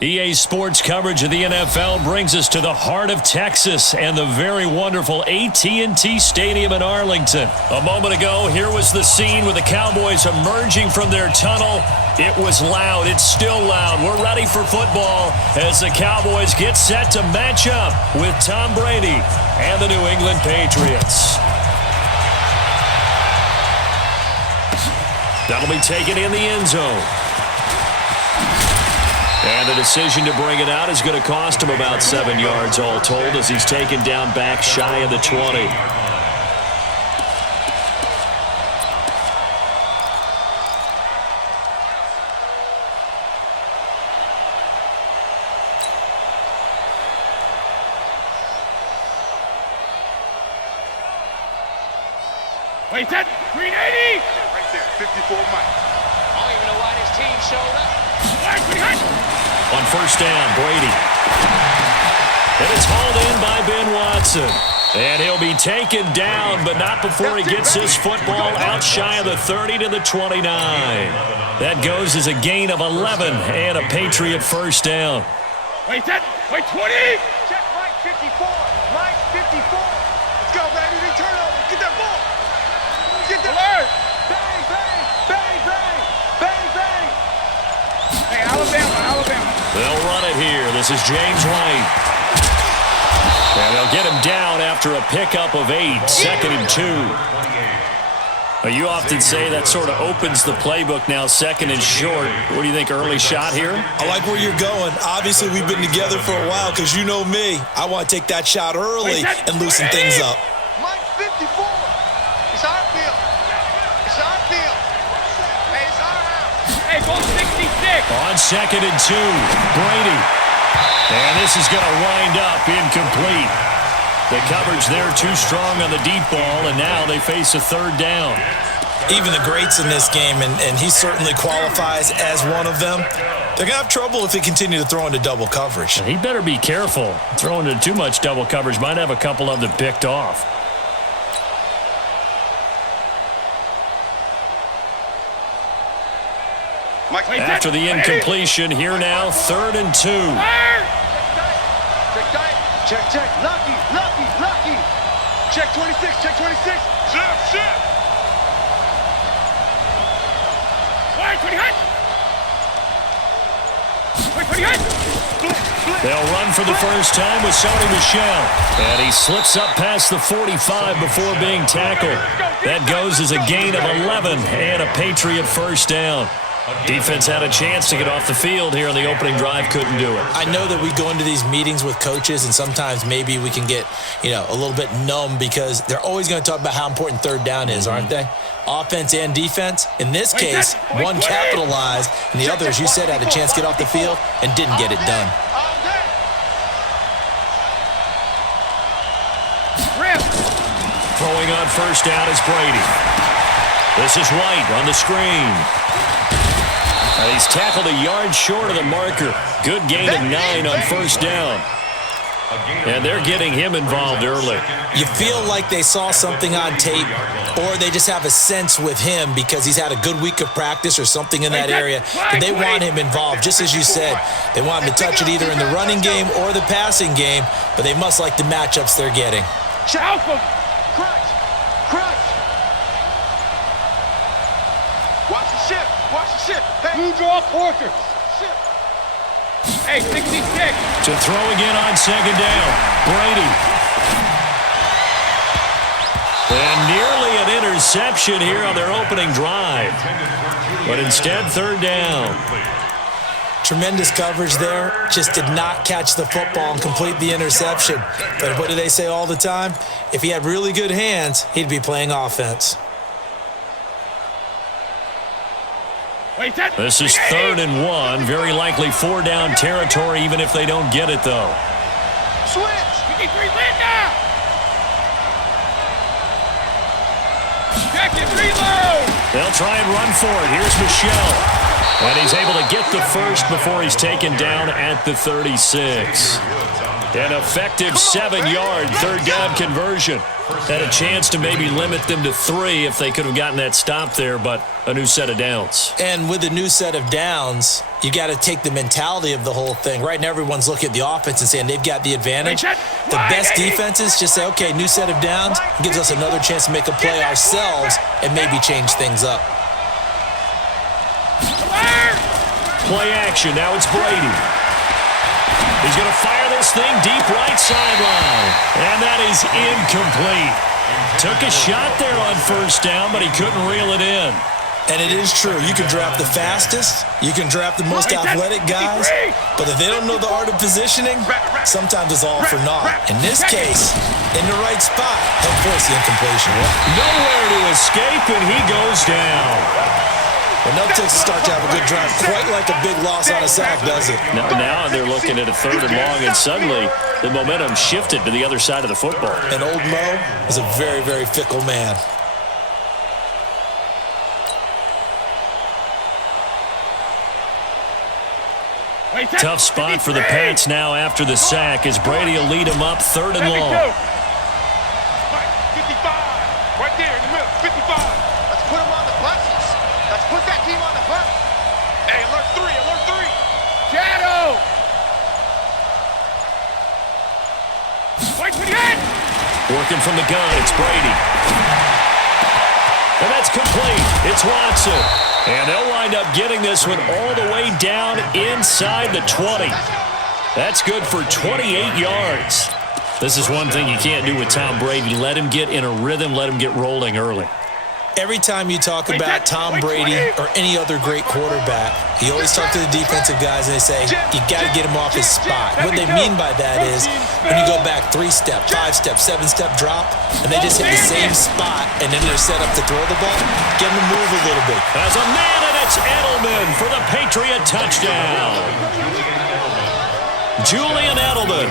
EA Sports coverage of the NFL brings us to the heart of Texas and the very wonderful AT&T Stadium in Arlington. A moment ago, here was the scene with the Cowboys emerging from their tunnel. It was loud. It's still loud. We're ready for football as the Cowboys get set to match up with Tom Brady and the New England Patriots. That'll be taken in the end zone. And the decision to bring it out is going to cost him about 7 yards all told as he's taken down back shy of the 20. Wait, that 380! Right there, 54 Mike. I don't even know why this team showed up. On first down, Brady. And it's hauled in by Ben Watson. And he'll be taken down, but not before he gets his football out shy of the 30 to the 29. That goes as a gain of 11 and a Patriot first down. Wait, 20! Check Mike 54. Mike 54. Let's go, baby. Turn over. Get that ball. Get that. Alert! Bang, bang, bang, bang, bang, bang. Hey, Alabama. They'll run it here. This is James White. And they'll get him down after a pickup of 8, 2nd and 2. Well, you often say that sort of opens the playbook now, 2nd and short. What do you think, early shot here? I like where you're going. Obviously, we've been together for a while because you know me. I want to take that shot early and loosen things up. Mike 54. It's our field. It's our field. Hey, it's our house. Hey, ball 66! On 2nd and 2, Brady. And this is going to wind up incomplete. The coverage there too strong on the deep ball, and now they face a 3rd down. Even the greats in this game, and he certainly qualifies as one of them, they're going to have trouble if they continue to throw into double coverage. He better be careful. Throwing into too much double coverage might have a couple of them picked off. After the incompletion, here now, 3rd and 2. Check. Lucky. Check 26. Check 26. Shit. Wait, 20 They'll run for the first time with Sony Michel. And he slips up past the 45 before being tackled. That goes as a gain of 11 and a Patriot first down. Defense had a chance to get off the field here on the opening drive, couldn't do it. I know that we go into these meetings with coaches, and sometimes maybe we can get, a little bit numb because they're always going to talk about how important 3rd down is, aren't they? Offense and defense. In this case, one capitalized, and the other, as you said, had a chance to get off the field and didn't get it done. Throwing on first down is Brady. This is White on the screen. And he's tackled a yard short of the marker. Good gain of 9 on first down. And they're getting him involved early. You feel like they saw something on tape, or they just have a sense with him because he's had a good week of practice or something in that area. But they want him involved, just as you said. They want him to touch it either in the running game or the passing game, but they must like the matchups they're getting. Crunch. Watch the ship. Hey. Blue draw quarter. Hey, 66. To throw again on 2nd down. Brady. And nearly an interception here on their opening drive. But instead, 3rd down. Tremendous coverage there. Just did not catch the football and complete the interception. But what do they say all the time? If he had really good hands, he'd be playing offense. This is 3rd and 1. Very likely 4-down territory, even if they don't get it, though. Switch. 53 Linda. Check it, reload. They'll try and run for it. Here's Michel. And he's able to get the first before he's taken down at the 36. An effective 7-yard third down conversion. Had a chance to maybe limit them to 3 if they could have gotten that stop there, but a new set of downs. And with a new set of downs, you got to take the mentality of the whole thing. Right now, everyone's looking at the offense and saying they've got the advantage. The best defenses just say, okay, new set of downs, gives us another chance to make a play ourselves and maybe change things up. Play action. Now it's Brady. He's going to fire this thing deep right sideline. And that is incomplete. Took a shot there on first down, but he couldn't reel it in. And it is true. You can draft the fastest. You can draft the most athletic guys. But if they don't know the art of positioning, sometimes it's all for naught. In this case, in the right spot, he'll force the incompletion. Nowhere to escape, and he goes down. But no takes a start to have a good drive. Quite like a big loss on a sack, does it? Now they're looking at a 3rd and long, and suddenly the momentum shifted to the other side of the football. And old Mo is a very, very fickle man. Tough spot for the Pats now after the sack as Brady will lead them up 3rd and long. 55. Right there in the middle. 55. Let's put them on the buses. Let's put that team on the bus. Hey, alert 3. Alert 3. Shadow. Wait for the end. Working from the gun, it's Brady. And that's complete. It's Watson. And they'll wind up getting this one all the way down inside the 20. That's good for 28 yards. This is one thing you can't do with Tom Brady. Let him get in a rhythm. Let him get rolling early. Every time you talk about Tom Brady or any other great quarterback, you always talk to the defensive guys and they say, you got to get him off his spot. What they mean by that is when you go back 3-step, 5-step, 7-step drop, and they just hit the same spot, and then they're set up to throw the ball, get them to move a little bit. As a man, and it's Edelman for the Patriot touchdown. Julian Edelman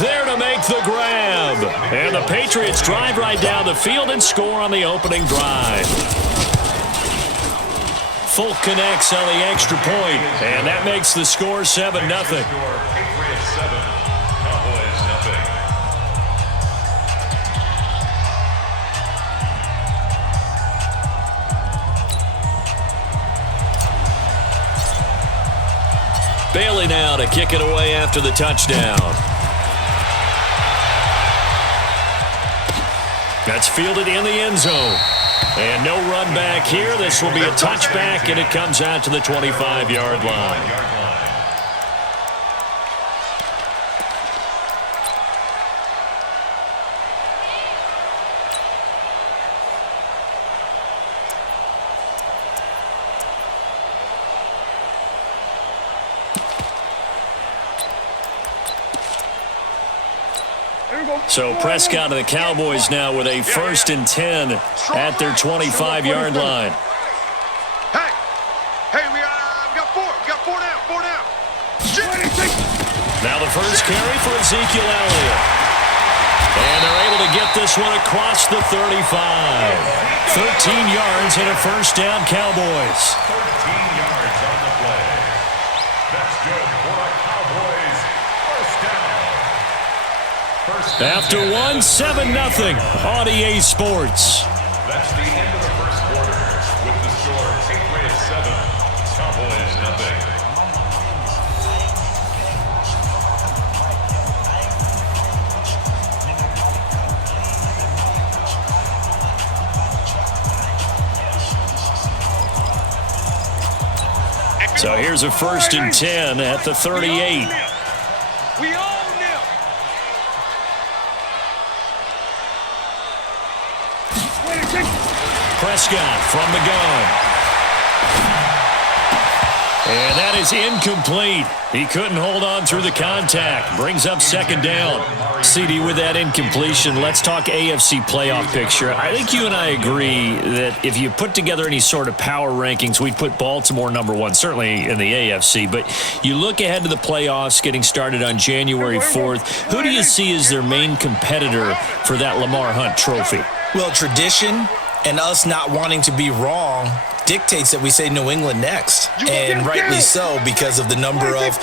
there to make the grab. And the Patriots drive right down the field and score on the opening drive. Folk connects on the extra point, and that makes the score 7-0. Bailey now to kick it away after the touchdown. That's fielded in the end zone. And no run back here. This will be a touchback, and it comes out to the 25-yard line. So Prescott and the Cowboys now with a 1st and 10 at their 25-yard line. Hey, we got 4. We got 4 now. 4 now. Now the first carry for Ezekiel Elliott. And they're able to get this one across the 35. 13 yards and a first down, Cowboys. 13 yards on the play. That's good for a Cowboys first down. After 1-7-0 on EA Sports. That's the end of the first quarter with the score Patriots 7, Cowboys 0. So here's a 1st and 10 at the 38. We own them. Prescott from the gun. And that is incomplete. He couldn't hold on through the contact. Brings up 2nd down. CD, with that incompletion, let's talk AFC playoff picture. I think you and I agree that if you put together any sort of power rankings, we'd put Baltimore number 1, certainly in the AFC. But you look ahead to the playoffs getting started on January 4th. Who do you see as their main competitor for that Lamar Hunt trophy? Well, tradition and us not wanting to be wrong dictates that we say New England next. And rightly so, because of the number of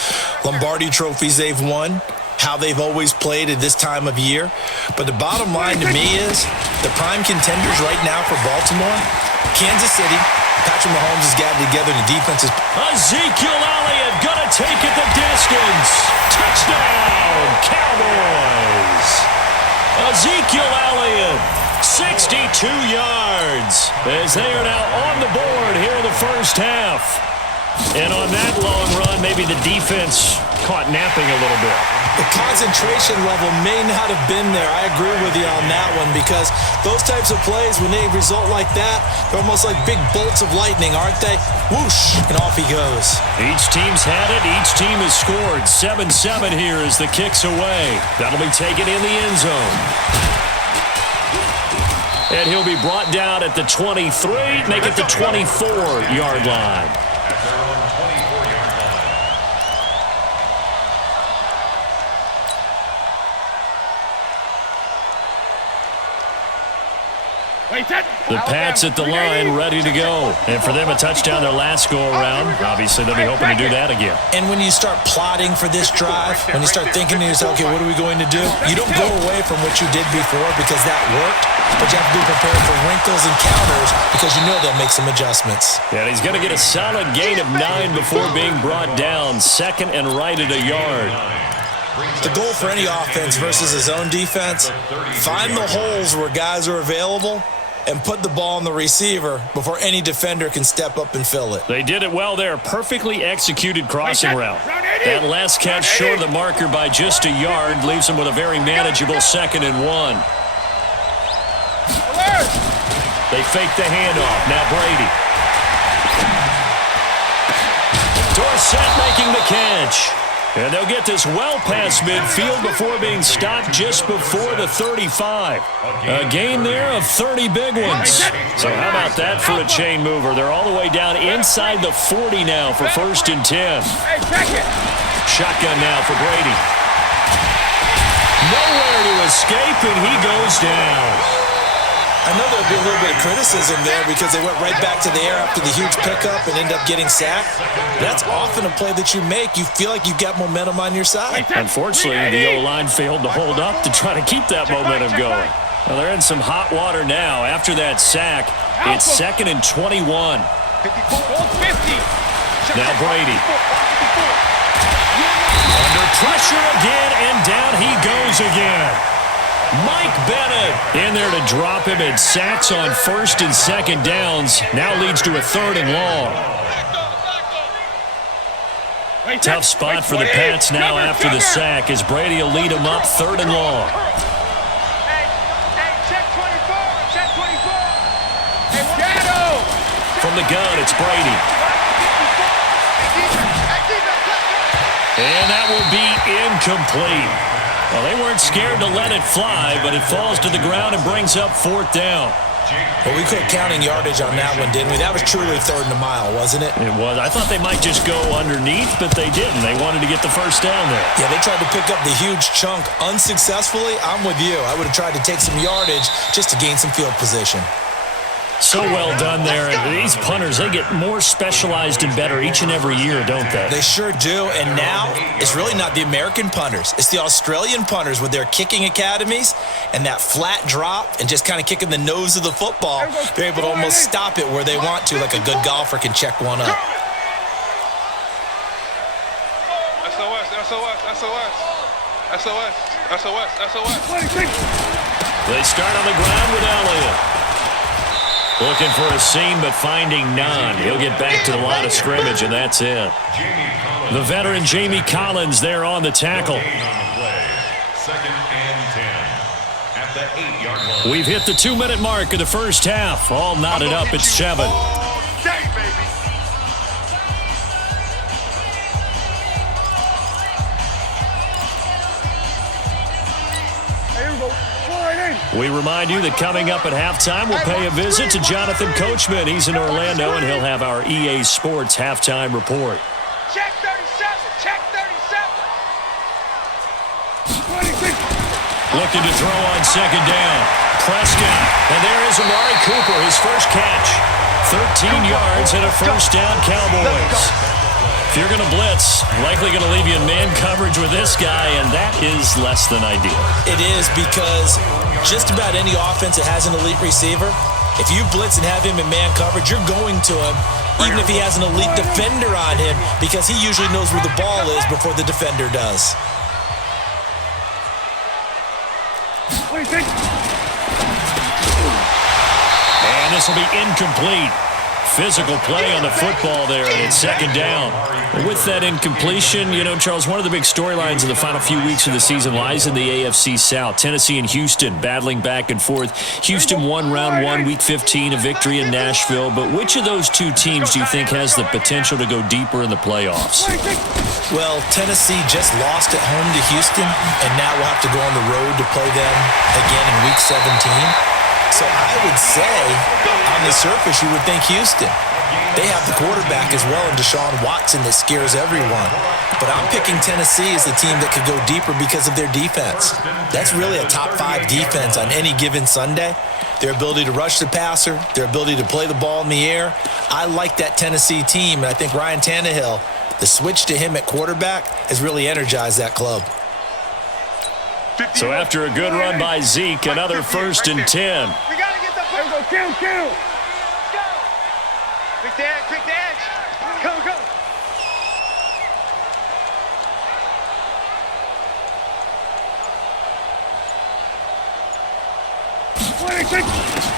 Lombardi trophies they've won how they've always played at this time of year. But the bottom line to me is the prime contenders right now for Baltimore, Kansas City. Patrick Mahomes has gathered together the defenses. Ezekiel Elliott gonna take it the distance. Touchdown, Cowboys. Ezekiel Elliott, 62 yards, as they are now on the board here in the first half. And on that long run, maybe the defense caught napping a little bit. The concentration level may not have been there. I agree with you on that one, because those types of plays, when they result like that, they're almost like big bolts of lightning, aren't they? Whoosh, and off he goes. Each team's had it. Each team has scored. 7-7 here as the kick's away. That'll be taken in the end zone. And he'll be brought down at the 23, make it the 24-yard line. The Pats at the line, ready to go. And for them, a touchdown their last go-around. Obviously, they'll be hoping to do that again. And when you start plotting for this drive, when you start thinking to yourself, okay, what are we going to do? You don't go away from what you did before because that worked, but you have to be prepared for wrinkles and counters because you know they'll make some adjustments. And he's going to get a solid gain of 9 before being brought down. Second and right at a yard. The goal for any offense versus his own defense, find the holes where guys are available and put the ball on the receiver before any defender can step up and fill it. They did it well there. Perfectly executed crossing route. That last catch short of the marker by just a yard leaves him with a very manageable 2nd and 1. They fake the handoff. Now Brady. Dorsett making the catch. And they'll get this well past midfield before being stopped just before the 35. A gain there of 30 big ones. So how about that for a chain mover? They're all the way down inside the 40 now for 1st and 10. Shotgun now for Brady. Nowhere to escape, and he goes down. I know there'll be a little bit of criticism there because they went right back to the air after the huge pickup and end up getting sacked. That's often a play that you make. You feel like you've got momentum on your side. Unfortunately, the O-line failed to hold up to try to keep that momentum going. Well, they're in some hot water now. After that sack, it's 2nd and 21. Now Brady. Under pressure again, and down he goes again. Mike Bennett in there to drop him, and sacks on 1st and 2nd downs. Now leads to a 3rd and long. Tough spot for the Pats now after the sack as Brady will lead them up 3rd and long. From the gun, it's Brady. And that will be incomplete. Well, they weren't scared to let it fly, but it falls to the ground and brings up 4th down. Well, we quit counting yardage on that one, didn't we? That was truly 3rd and a mile, wasn't it? It was. I thought they might just go underneath, but they didn't. They wanted to get the 1st down there. Yeah, they tried to pick up the huge chunk unsuccessfully. I'm with you. I would have tried to take some yardage just to gain some field position. So well done there. And these punters, they get more specialized and better each and every year, don't they? They sure do. And now it's really not the American punters. It's the Australian punters with their kicking academies and that flat drop and just kind of kicking the nose of the football. They're able to almost stop it where they want to, like a good golfer can check one up. They start on the ground with Elliott. Looking for a seam, but finding none. He'll get back to the line of scrimmage, and that's it. The veteran Jamie Collins there on the tackle. 2nd and 10 at the 8-yard line. We've hit the 2-minute mark of the first half. All knotted up at 7. We remind you that coming up at halftime, we'll pay a visit to Jonathan Coachman. He's in Orlando, and he'll have our EA Sports halftime report. Check 37. Check 37. Looking to throw on 2nd down. Prescott. And there is Amari Cooper, his first catch. 13 yards and a 1st down, Cowboys. you're going to blitz, likely going to leave you in man coverage with this guy, and that is less than ideal. It is, because just about any offense that has an elite receiver, if you blitz and have him in man coverage, you're going to him, even if he has an elite defender on him, because he usually knows where the ball is before the defender does. And this will be incomplete. Physical play on the football there, and it's second down. With that incompletion, you know, Charles, one of the big storylines in the final few weeks of the season lies in the AFC South. Tennessee and Houston battling back and forth. Houston won round 1, week 15, a victory in Nashville. But which of those two teams do you think has the potential to go deeper in the playoffs? Well, Tennessee just lost at home to Houston, and now we'll have to go on the road to play them again in week 17. So I would say, on the surface, you would think Houston. They have the quarterback as well in Deshaun Watson that scares everyone. But I'm picking Tennessee as the team that could go deeper because of their defense. That's really a top 5 defense on any given Sunday. Their ability to rush the passer, their ability to play the ball in the air. I like that Tennessee team, and I think Ryan Tannehill, the switch to him at quarterback, has really energized that club. So after a good run by Zeke, another 1st and 10. We got to get the ball. Go, kill. Go. Pick the edge. Go.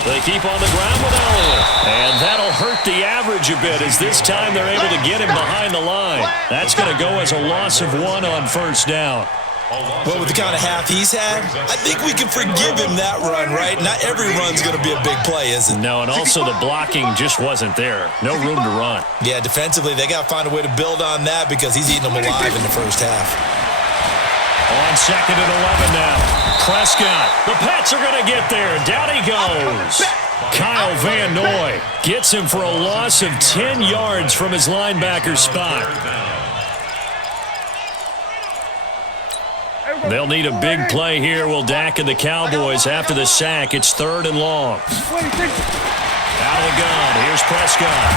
They keep on the ground with Elliott. And that'll hurt the average a bit, as this time they're able to get him behind the line. That's going to go as a loss of 1 on 1st down. Well, with the kind of half he's had, I think we can forgive him that run, right? Not every run's going to be a big play, is it? No, and also the blocking just wasn't there. No room to run. Yeah, defensively, they got to find a way to build on that because he's eating them alive in the first half. On 2nd and 11 now. Prescott. The Pats are going to get there. Down he goes. Kyle Van Noy gets him for a loss of 10 yards from his linebacker spot. They'll need a big play here, will Dak and the Cowboys after the sack. It's 3rd and long. Out of the gun. Here's Prescott.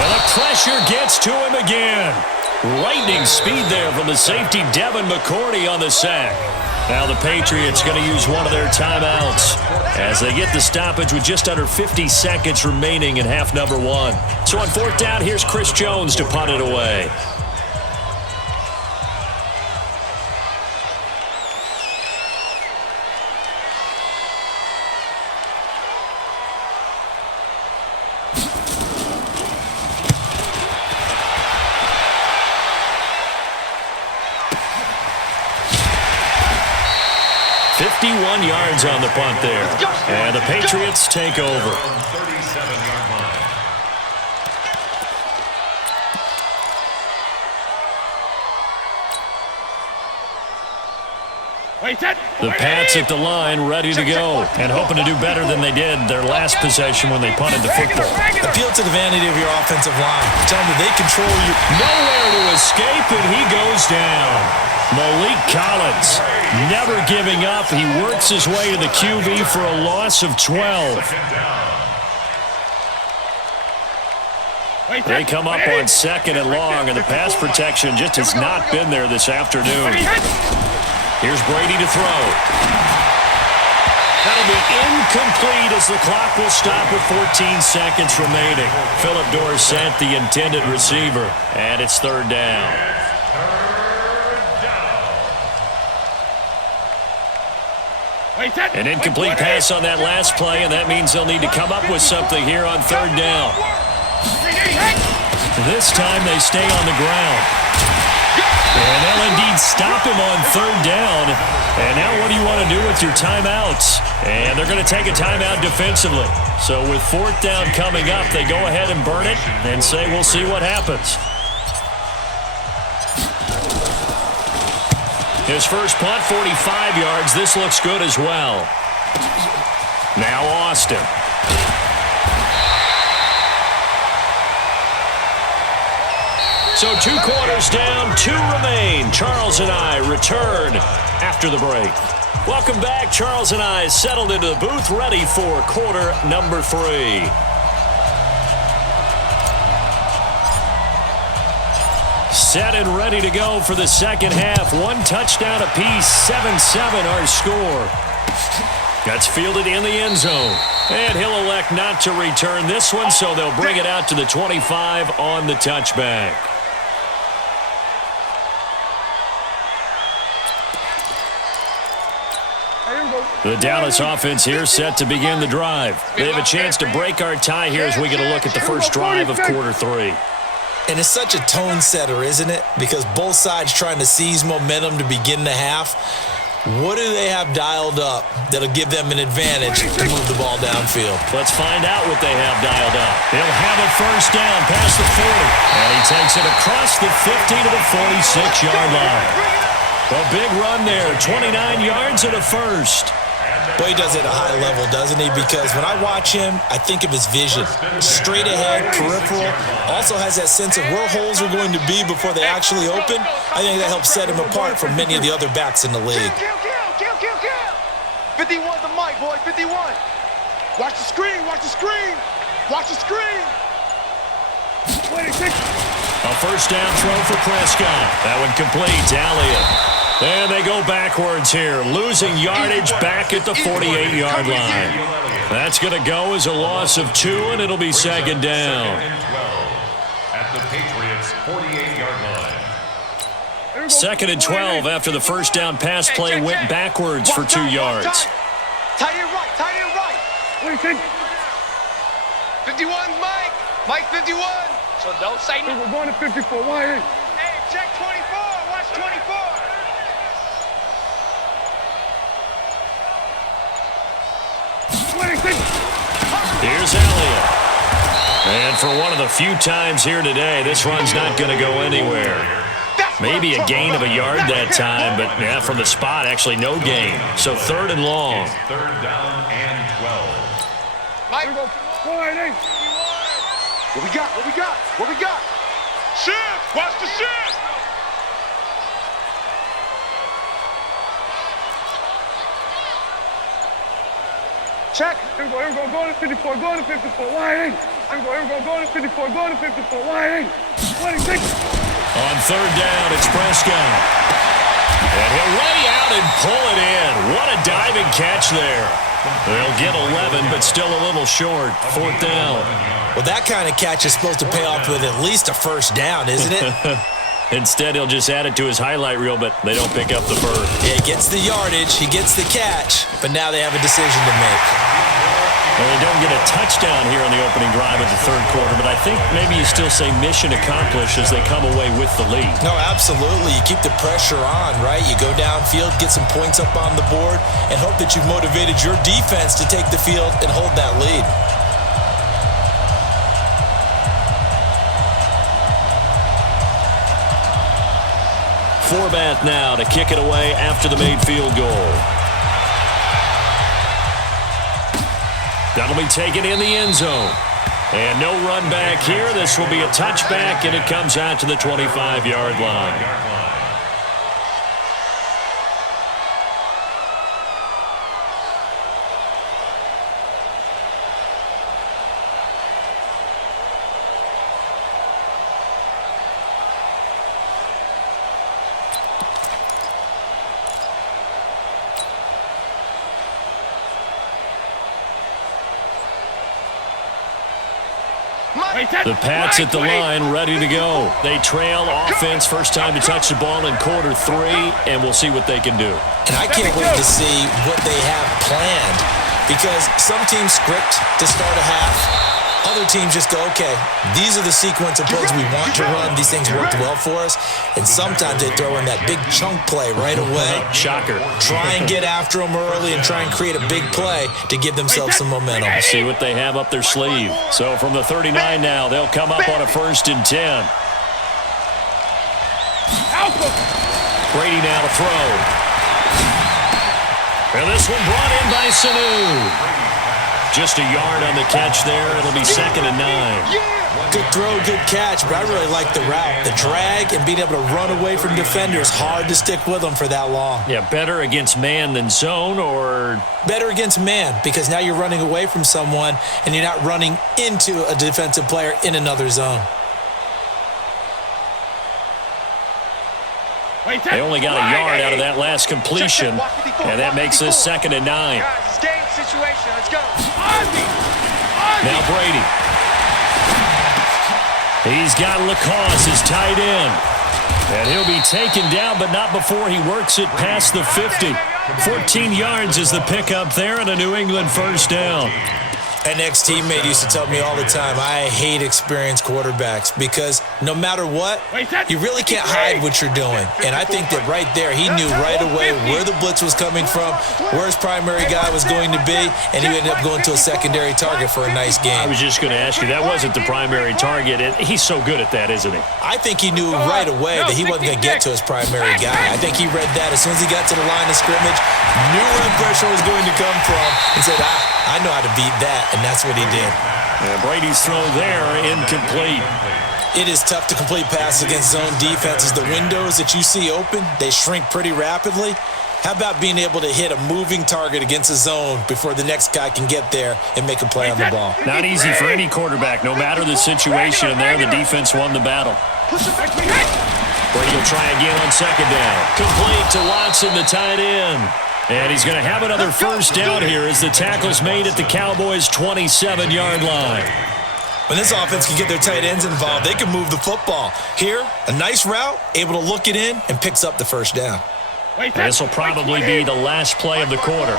And the pressure gets to him again. Lightning speed there from the safety Devin McCourty on the sack. Now the Patriots going to use one of their timeouts as they get the stoppage with just under 50 seconds remaining in half number 1. So on 4th down, here's Chris Jones to punt it away. Yards on the punt there. And the Patriots take over. 37-yard line. The Pats at the line, ready to go, and hoping to do better than they did their last possession when they punted the football. Appeal to the vanity of your offensive line. Tell them that they control you. Nowhere to escape, and he goes down. Malik Collins, never giving up. He works his way to the QB for a loss of 12. They come up on 2nd and long, and the pass protection just has not been there this afternoon. Here's Brady to throw. That'll be incomplete as the clock will stop with 14 seconds remaining. Philip Dorsett, the intended receiver, and it's 3rd down. An incomplete pass on that last play, and that means they'll need to come up with something here on 3rd down. This time they stay on the ground. And they'll indeed stop him on 3rd down. And now what do you want to do with your timeouts? And they're going to take a timeout defensively. So with 4th down coming up, they go ahead and burn it and say we'll see what happens. His first punt, 45 yards. This looks good as well. Now Austin. So 2 quarters down, 2 remain. Charles and I return after the break. Welcome back. Charles and I settled into the booth, ready for quarter number 3. set and ready to go for the second half. One touchdown apiece, 7-7 our score. That's fielded in the end zone. And he'll elect not to return this one, so they'll bring it out to the 25 on the touchback. The Dallas offense here set to begin the drive. They have a chance to break our tie here as we get a look at the first drive of quarter three. And it's such a tone setter, isn't it? Because both sides trying to seize momentum to begin the half. What do they have dialed up that'll give them an advantage to move the ball downfield? Let's find out what they have dialed up. He'll have a first down past the 40. And he takes it across the 50 to the 46-yard line. A big run there, 29 yards and a first. Boy, he does it at a high level, doesn't he? Because when I watch him, I think of his vision. Straight ahead, peripheral. Also has that sense of where holes are going to be before they actually open. I think that helps set him apart from many of the other backs in the league. Kill. 51 the mic, boy, 51. Watch the screen. Watch the screen. A first down throw for Prescott. That one complete to Elliott. And they go backwards here, losing yardage back at the 48-yard line. That's going to go as a loss of 2, and it'll be second down. At the Patriots' 48-yard line. Second and 12 after the first down pass play went backwards for 2 yards. Tie it right. 51, Mike 51. So don't say no. We're going to 54. Why? Hey, check 24. Watch 24. Here's Elliott. And for one of the few times here today, this run's not going to go anywhere. Maybe a gain of a yard that time, but yeah, from the spot, actually no gain. So third and long. It's third down and 12. Mike, What we got? Shift. Watch the shift. Check. Here we go. Go to 54. Go to 54. Why? Here we go. Go to 54. Go to 54. Why? 26. On third down, it's Prescott. And he'll lay out and pull it in. What a diving catch there. They'll get 11, but still a little short. Fourth down. Well, that kind of catch is supposed to pay off with at least a first down, isn't it? Instead, he'll just add it to his highlight reel, but they don't pick up the first. Yeah, he gets the yardage, he gets the catch, but now they have a decision to make. Well, they don't get a touchdown here on the opening drive of the third quarter, but I think maybe you still say mission accomplished as they come away with the lead. No, absolutely. You keep the pressure on, right? You go downfield, get some points up on the board, and hope that you've motivated your defense to take the field and hold that lead. Forbath now to kick it away after the made field goal. That'll be taken in the end zone. And no run back here. This will be a touchback, and it comes out to the 25-yard line. The Pats at the line, ready to go. They trail offense, first time to touch the ball in quarter three, and we'll see what they can do. And I can't wait to see what they have planned, because some teams script to start a half. Other teams just go, okay, these are the sequence of plays we want to run. These things worked well for us. And sometimes they throw in that big chunk play right away. Shocker. Try and get after them early and try and create a big play to give themselves some momentum. See what they have up their sleeve. So from the 39 now, they'll come up on a 1st and 10. Brady now to throw. And this one brought in by Sanu. Just a yard on the catch there. It'll be 2nd and 9. Good throw, good catch, but I really like the route. The drag and being able to run away from defenders, hard to stick with them for that long. Yeah, better against man than zone, or? Better against man, because now you're running away from someone and you're not running into a defensive player in another zone. They only got a yard out of that last completion, and that makes this 2nd and 9. Guys, it's game situation. Let's go. Now Brady. He's got Lacoste, his tight end. And he'll be taken down, but not before he works it past the 50. 14 yards is the pickup there, and a New England first down. An ex-teammate used to tell me all the time, I hate experienced quarterbacks because no matter what, you really can't hide what you're doing. And I think that right there, he knew right away where the blitz was coming from, where his primary guy was going to be, and he ended up going to a secondary target for a nice game. I was just going to ask you, that wasn't the primary target. And he's so good at that, isn't he? I think he knew right away that he wasn't going to get to his primary guy. I think he read that as soon as he got to the line of scrimmage, knew where the pressure was going to come from, and said, I know how to beat that. And that's what he did. And Brady's throw there, incomplete. It is tough to complete passes against zone defenses. The windows that you see open, they shrink pretty rapidly. How about being able to hit a moving target against a zone before the next guy can get there and make a play on the ball? Not easy for any quarterback. No matter the situation in there, the defense won the battle. Brady will try again on 2nd down. Complete to Watson, the tight end. And he's going to have another first down here as the tackle's made at the Cowboys' 27-yard line. When this offense can get their tight ends involved, they can move the football. Here, a nice route, able to look it in, and picks up the first down. This will probably be the last play of the quarter.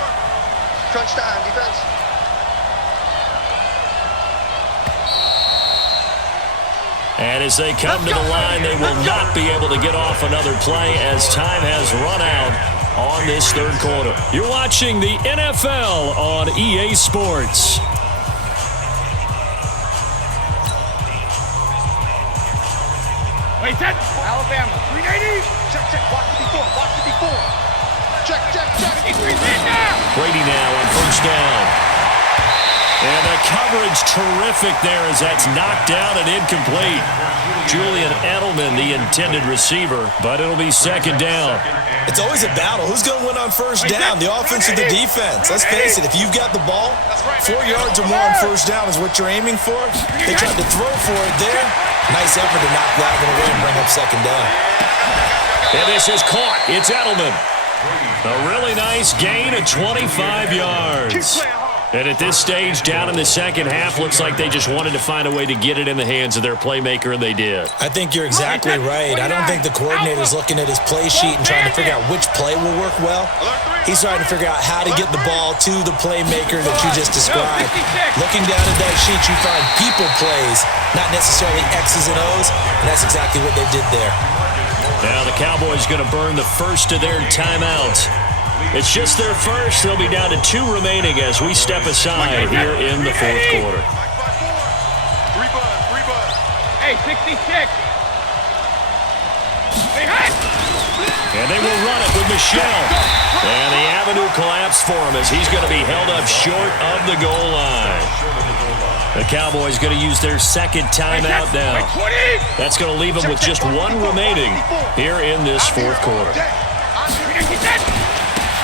Crunch time, defense. And as they come to the line, they will not be able to get off another play as time has run out on this 3rd quarter. You're watching the NFL on EA Sports. Wait, set. Alabama, 380. Check. Watch the before. Check. Brady now on first down. And the coverage terrific there as that's knocked down and incomplete. Julian Edelman, the intended receiver, but it'll be 2nd down. It's always a battle. Who's going to win on first down, the offense or the defense? Let's face it, if you've got the ball, 4 yards or more on first down is what you're aiming for. They tried to throw for it there. Nice effort to knock that one away and bring up 2nd down. And this is caught. It's Edelman. A really nice gain of 25 yards. And at this stage, down in the second half, looks like they just wanted to find a way to get it in the hands of their playmaker, and they did. I think you're exactly right. I don't think the coordinator's looking at his play sheet and trying to figure out which play will work well. He's trying to figure out how to get the ball to the playmaker that you just described. Looking down at that sheet, you find people plays, not necessarily X's and O's, and that's exactly what they did there. Now the Cowboys going to burn the first of their timeouts. It's just their first. They'll be down to 2 remaining as we step aside here in the 4th quarter. 3 bud. Hey, 66. Hey, hot. And they will run it with Michelle. And the avenue collapsed for him as he's going to be held up short of the goal line. The Cowboys going to use their 2nd timeout now. That's going to leave them with just 1 remaining here in this 4th quarter.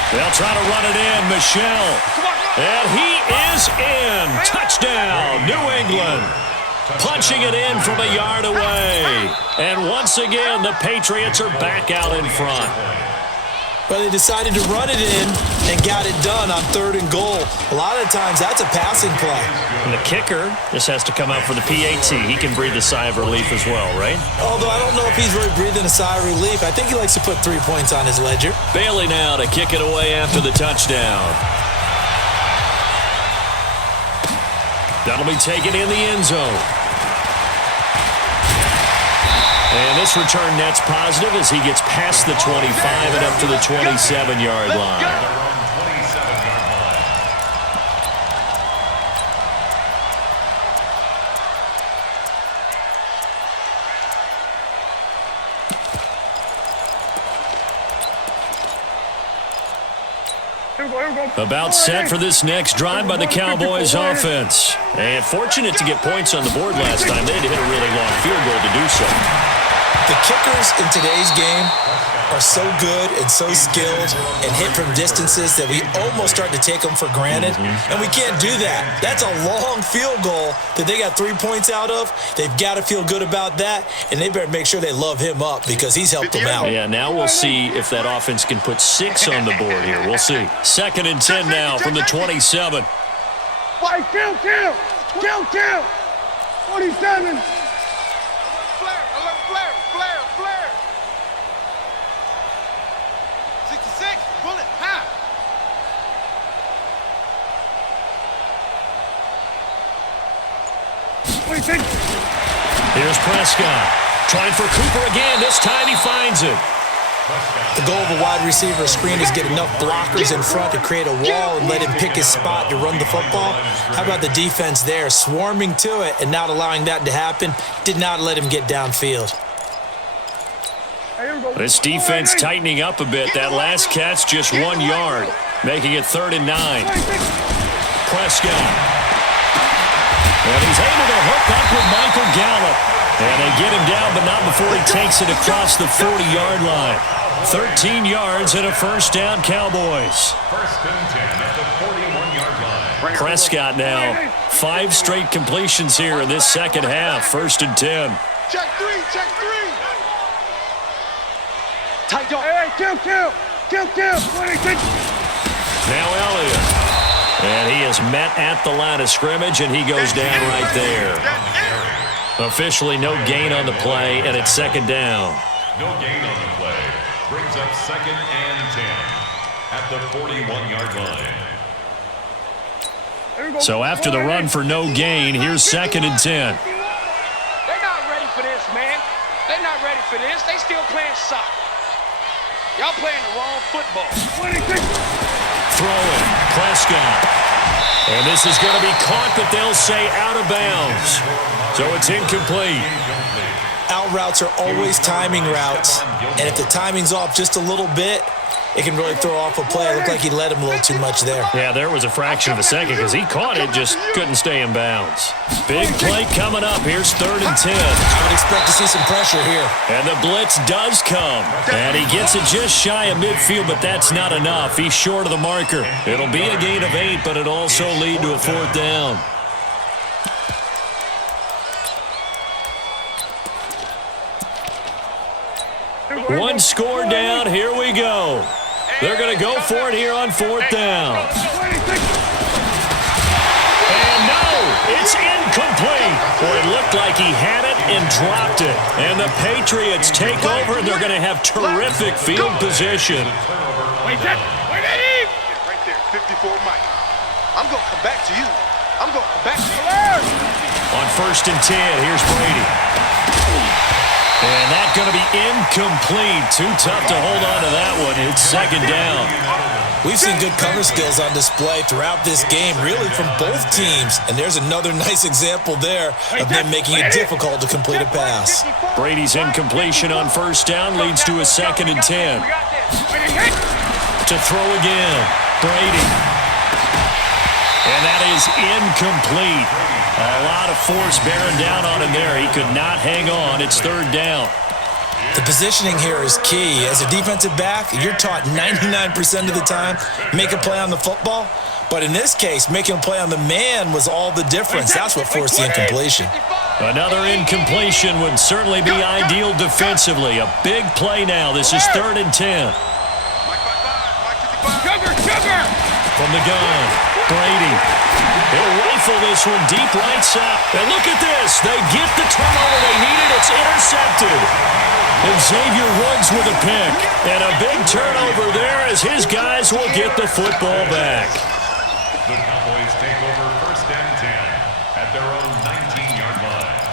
They'll try to run it in. Michelle. And he is in. Touchdown, New England. Punching it in from a yard away. And once again, the Patriots are back out in front. Well, they decided to run it in and got it done on 3rd and goal. A lot of times, that's a passing play. And the kicker just has to come out for the PAT. He can breathe a sigh of relief as well, right? Although I don't know if he's really breathing a sigh of relief. I think he likes to put 3 points on his ledger. Bailey now to kick it away after the touchdown. That'll be taken in the end zone. And this return net's positive as he gets past the 25 and up to the 27-yard line. About set for this next drive by the Cowboys offense. And fortunate to get points on the board last time. They had to hit a really long field goal to do so. The kickers in today's game are so good and so skilled and hit from distances that we almost start to take them for granted, and we can't do that. That's a long field goal that they got 3 points out of. They've got to feel good about that, and they better make sure they love him up because he's helped them out. Yeah, now we'll see if that offense can put 6 on the board here. We'll see. 2nd and 10 now from the 27. Fight, kill! 47. Flare, alert, flare. 66, bullet, high. Here's Prescott. Trying for Cooper again. This time he finds it. The goal of a wide receiver screen is get enough blockers in front to create a wall and let him pick his spot to run the football. How about the defense there, swarming to it and not allowing that to happen? Did not let him get downfield. This defense tightening up a bit. That last catch just 1 yard, making it 3rd and 9. Prescott. And he's able to hook up with Michael Gallup. And they get him down, but not before he takes it across the 40-yard line. 13 yards and a first down, Cowboys. 1st and 10 at the 41-yard line. Prescott now, 5 straight completions here in this second half. 1st and 10. Check three. Tight dog. Hey, kill! 26. Now Elliott. And he is met at the line of scrimmage, and he goes down right there. Officially no gain on the play, and it's 2nd down. No gain on the play. Brings up 2nd and 10 at the 41-yard line. So after the run for no gain, here's 2nd and 10. They're not ready for this, man. They're not ready for this. They still playing soccer. Y'all playing the wrong football. Throwing, Prescott. And this is going to be caught, but they'll say out of bounds. So it's incomplete. Out routes are always timing routes, and if the timing's off just a little bit, it can really throw off a play. It looked like he let him a little too much there. Yeah, there was a fraction of a second because he caught it, just couldn't stay in bounds. Big play coming up. Here's 3rd and 10. I would expect to see some pressure here. And the blitz does come. And he gets it just shy of midfield, but that's not enough. He's short of the marker. It'll be a gain of 8, but it'll also lead to a 4th down. One score down. Here we go. They're going to go for it here on 4th down. And no, it's incomplete. Boy, it looked like he had it and dropped it. And the Patriots take over, and they're going to have terrific field position. Wait there, 54 Mike. I'm going to come back to you. On 1st and 10, here's Brady. And that's going to be incomplete. Too tough to hold on to that one. It's 2nd down. We've seen good cover skills on display throughout this game, really from both teams. And there's another nice example there of them making it difficult to complete a pass. Brady's incompletion on 1st down leads to a 2nd and 10. To throw again, Brady. And that is incomplete. A lot of force bearing down on him there. He could not hang on. It's 3rd down. The positioning here is key. As a defensive back, you're taught 99% of the time, make a play on the football. But in this case, making a play on the man was all the difference. That's what forced the incompletion. Another incompletion would certainly be ideal defensively. A big play now. This is 3rd and 10. From the gun, Brady. He'll rifle this one deep right side. And look at this. They get the turnover they needed. It's intercepted. And Xavier Woods with a pick. And a big turnover there as his guys will get the football back. The Cowboys take over 1st and 10 at their own 19-yard line.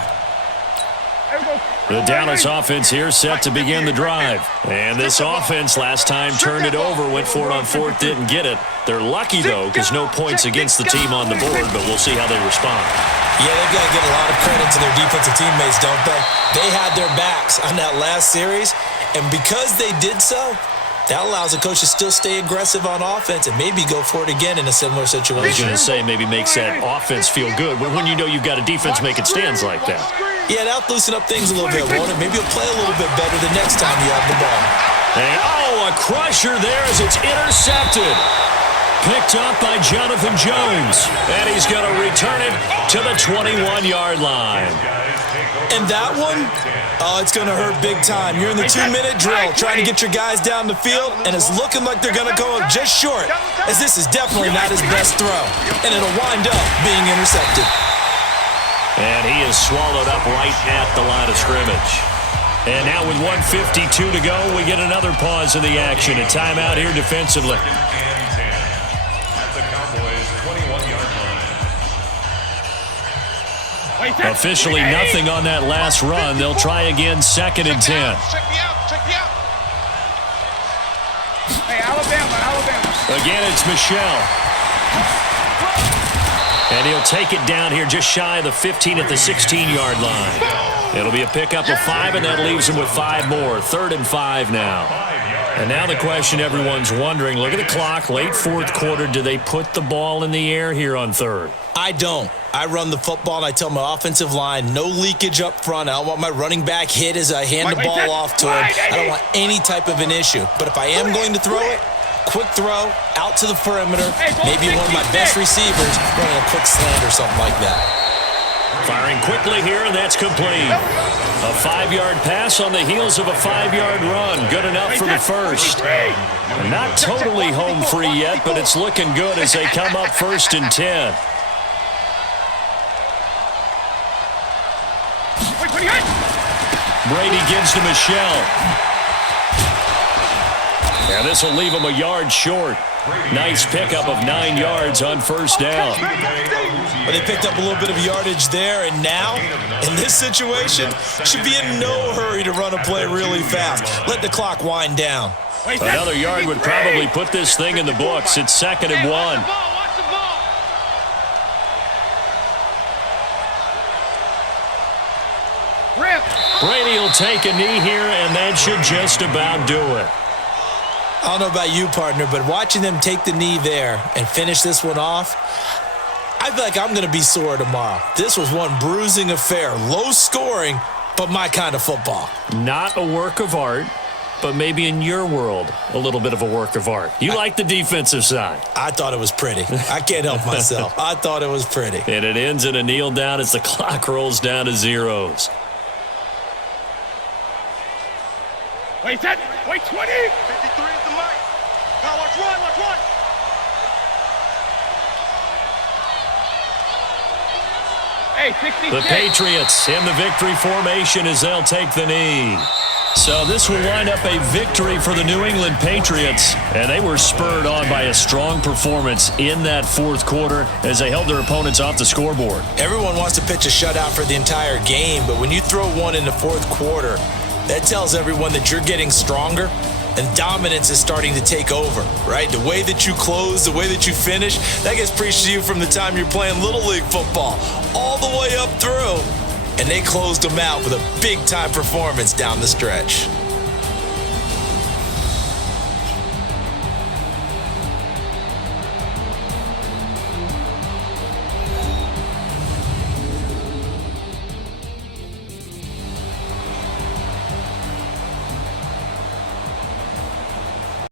The Dallas offense here set to begin the drive. And this offense last time turned it over, went for it on 4th, didn't get it. They're lucky, though, because no points against the team on the board, but we'll see how they respond. Yeah, they've got to give a lot of credit to their defensive teammates, don't they? They had their backs on that last series, and because they did so, That allows a coach to still stay aggressive on offense and maybe go for it again in a similar I was situation. going to say maybe makes that offense feel good, but when you know you've got a defense making stands like that. Yeah, that'll loosen up things a little bit, won't it? Maybe you'll play a little bit better the next time you have the ball. And, a crusher there as it's intercepted. Picked up by Jonathan Jones. And he's going to return it to the 21-yard line. And that one, it's going to hurt big time. You're in the 2-minute drill trying to get your guys down the field, and it's looking like they're going to go just short, as this is definitely not his best throw. And it'll wind up being intercepted. And he is swallowed up right at the line of scrimmage. And now with 1:52 to go, we get another pause in the action. A timeout here defensively. At the Cowboys' 21-yard line. Officially nothing on that last run. They'll try again, 2nd and 10. Check me out. Check me out. Hey, Alabama. Again, it's Michelle. And he'll take it down here just shy of the 15 at the 16-yard line. It'll be a pickup of 5, and that leaves him with 5 more. 3rd and 5 now. And now the question everyone's wondering, look at the clock, late 4th quarter, do they put the ball in the air here on 3rd? I don't. I run the football, and I tell my offensive line, no leakage up front. I don't want my running back hit as I hand the ball off to him. I don't want any type of an issue. But if I am going to throw it, quick throw, out to the perimeter, maybe one of my best receivers running a quick slant or something like that. Firing quickly here, and that's complete. A 5-yard pass on the heels of a 5-yard run. Good enough for the first. Not totally home free yet, but it's looking good as they come up 1st and 10. Brady gives to Michelle. And this will leave him a yard short. Nice pickup of 9 yards on 1st down. But they picked up a little bit of yardage there, and now, in this situation, should be in no hurry to run a play really fast. Let the clock wind down. Another yard would probably put this thing in the books. It's 2nd and 1. Brady will take a knee here, and that should just about do it. I don't know about you, partner, but watching them take the knee there and finish this one off, I feel like I'm going to be sore tomorrow. This was one bruising affair. Low scoring, but my kind of football. Not a work of art, but maybe in your world, a little bit of a work of art. You like the defensive side. I thought it was pretty. I can't help myself. I thought it was pretty. And it ends in a kneel down as the clock rolls down to zeros. Wait, 20. 53 is the mic. Now watch one. Hey, 66. The Patriots in the victory formation as they'll take the knee. So this will wind up a victory for the New England Patriots, and they were spurred on by a strong performance in that 4th quarter as they held their opponents off the scoreboard. Everyone wants to pitch a shutout for the entire game, but when you throw one in the 4th quarter, that tells everyone that you're getting stronger and dominance is starting to take over, right? The way that you close, the way that you finish, that gets preached to you from the time you're playing Little League football all the way up through. And they closed them out with a big-time performance down the stretch.